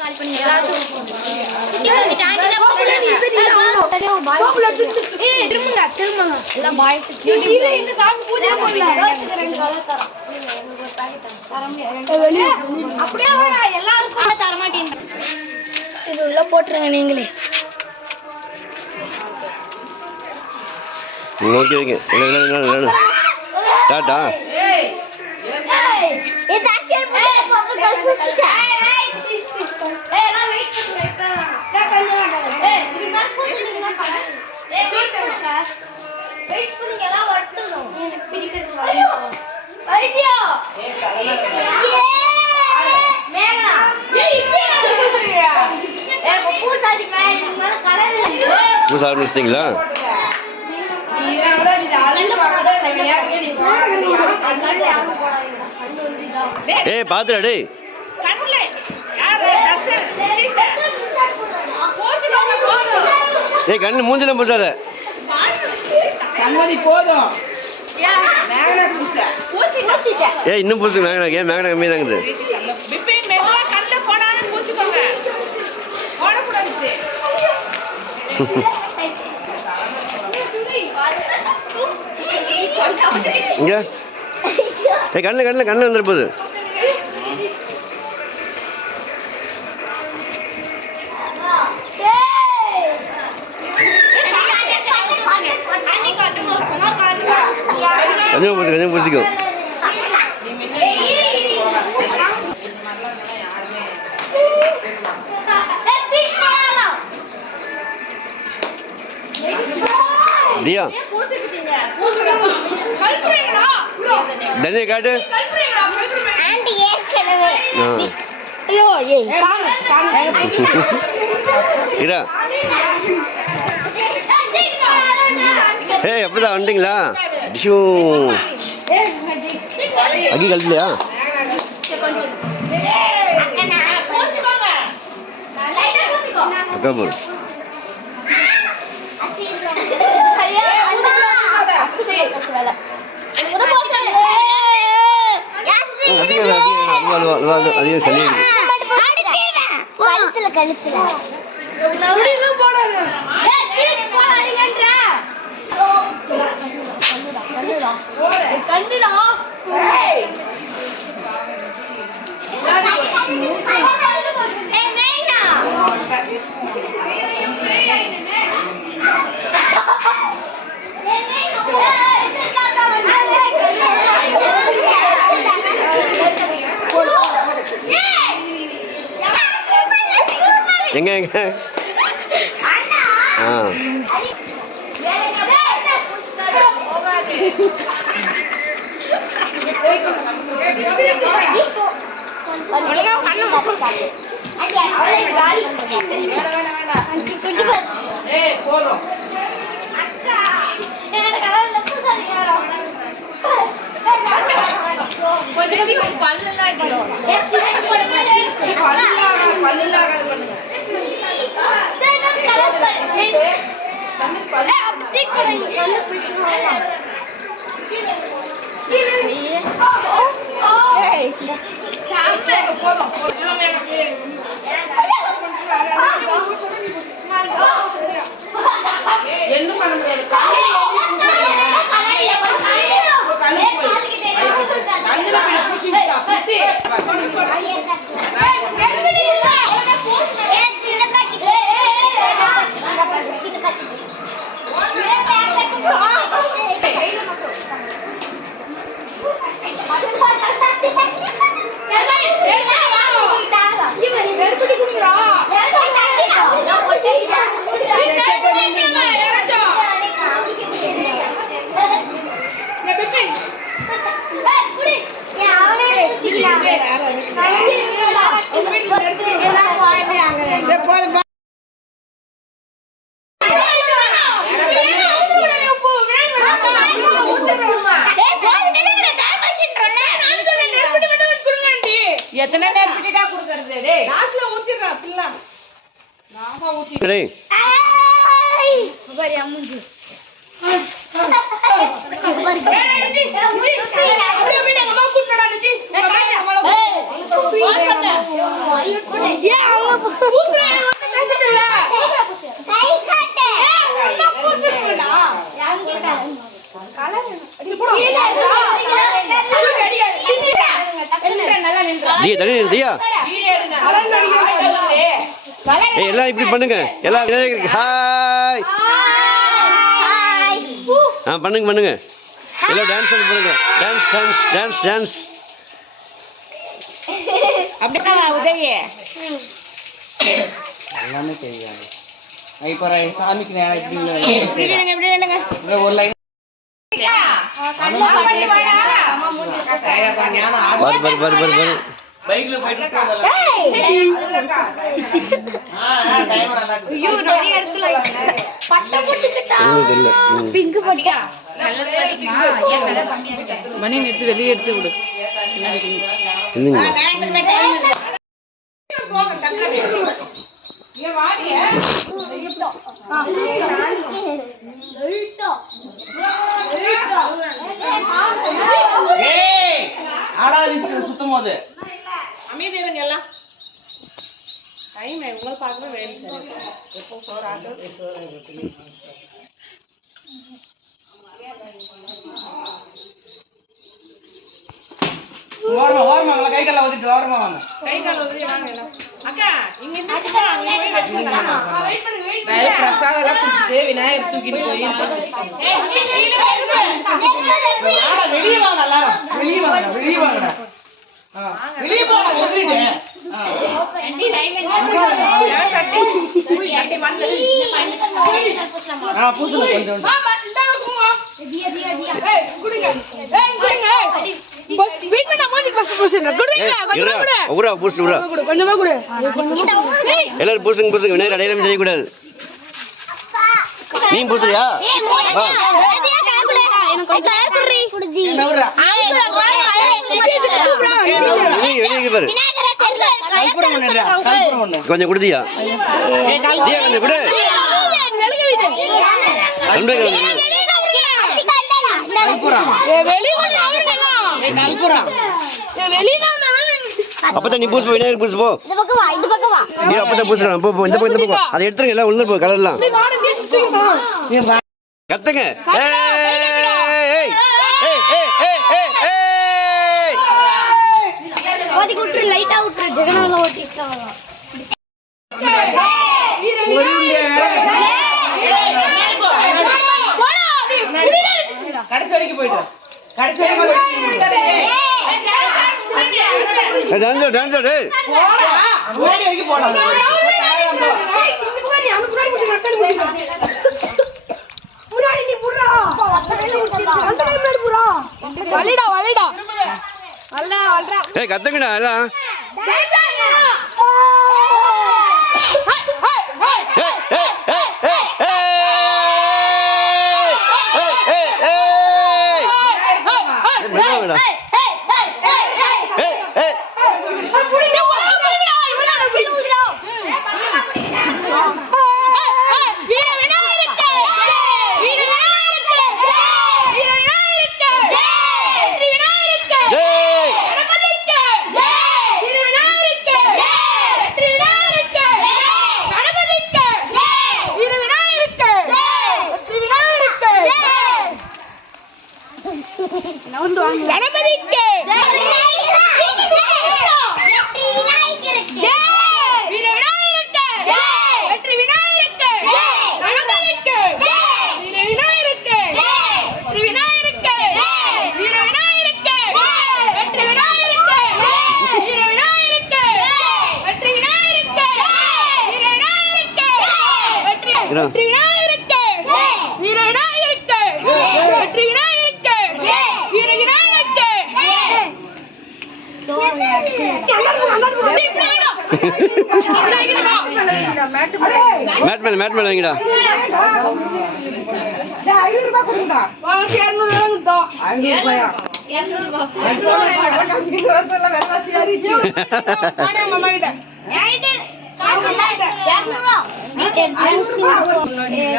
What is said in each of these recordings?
கால் பண்ணி திரும்புங்க எல்லாம் பாய் இந்த சாமி பூஜை பண்ணலாம் அப்படியே எல்லாருக்கும் தர மாட்டேன் இது உள்ள போட்டுருங்க நீங்களே ஓகே ஓகே டாடா இது ஆக்சுவல் பூச ஆரம்பிச்சிட்டிங்களா? ஏய் பாத்துடா டேய் ஏய் கண்ணு மூஞ்சில பூசாத சம்மதி போதும் ஏய் இன்னும் பூசு மேகனா ஏன் மேகனா கம்மியா தாங்குது இங்க ஏய் கண்ணு வந்துட போகுது கொஞ்சம் பூசிக்கும் தியா தனியை காட்டு இரா ஏய் எப்படிதான் வந்துட்டீங்களா டிஷு அகி கழட்டலையா அக்கா போல் அதிகம் சளி கழுத்துல கண்டுடா எங்க எத்தனை நேரம் பிடிடா குடுக்குறது டேய் லாஸ்ட்ல ஊத்திடுறா பிள்ளை நாம ஊத்தி டேய் பாரு அம்முஞ்சு அப்படியே அம்மா கூட்டடா நிதிஷ் தியா எல்லாம் இப்படி பண்ணுங்க எல்லாம் ஹாய் பண்ணுங்க பண்ணுங்க எல்லாம் டான்ஸ் பண்ணுங்க டான்ஸ் டான்ஸ் டான்ஸ் டான்ஸ் அப்படியே உதவி எல்லாமே செய்வாங்க இப்போ சாமிக்கு ஒரு லைன் பைக்ல போயிட்டு மணி எடுத்து வெளியே எடுத்து விடு சுத்தம் போது அமைதி இருங்க எல்லாம் டைம் உங்களை பார்க்கணும் வேலை எப்போ சோறு ஆட்டோ ஓரமா ஓரமா கை கால ஊத்திட்டு ஓரமா வாங்க கை கால ஊத்தி வாங்க எல்லாம் அக்கா இங்க இருந்து அங்க போய் வெச்சுக்கலாம் பிரசாதம் எல்லாம் கொடுத்துட்டு விநாயகர் தூக்கிட்டு போய் வெளியே வாங்கடா வெளியே வாங்கடா வெளியே வாங்கடா வெளியே போடா வந்துட்டு பூசணும் கொஞ்சம் எல்லாரும் பூசுங்க பூசுங்க விநாயகர் அடையாளம் செய்யக்கூடாது நீ பூசுறியா கொஞ்சம் கொடுத்தியா கொஞ்சம் கொடு அப்பதான் நீ பூசு போ விநாயகர் பூசு போ அப்பதான் பூசுறான் போ இந்த பக்கம் இந்த பக்கம் அதை எடுத்துருங்க எல்லாம் உள்ள போ கலர்லாம் கத்துங்க லைட்டா விட்டுரு ஜெகனால ஓட்டிட்டாங்க கடைசி வரைக்கும் போயிட்டு கடைசி வரைக்கும் டான்ஸ் டான்ஸ் டேய் முன்னாடி வரைக்கும் போடா முன்னாடி நீ புறா அந்த டைம் புறா வலிடா வலிடா வல்றா வல்றா ஏய் கத்துங்கடா எல்லாம் மேட் மேல வைங்கடா.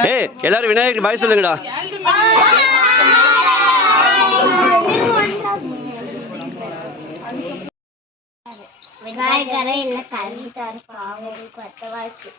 ஏய் எல்லாரும் விநாயகருக்கு பாய் சொல்லுங்கடா. வெங்காயக்கரை இல்லை கலந்துட்டாரு பாவம் பத்த வாழ்க்கை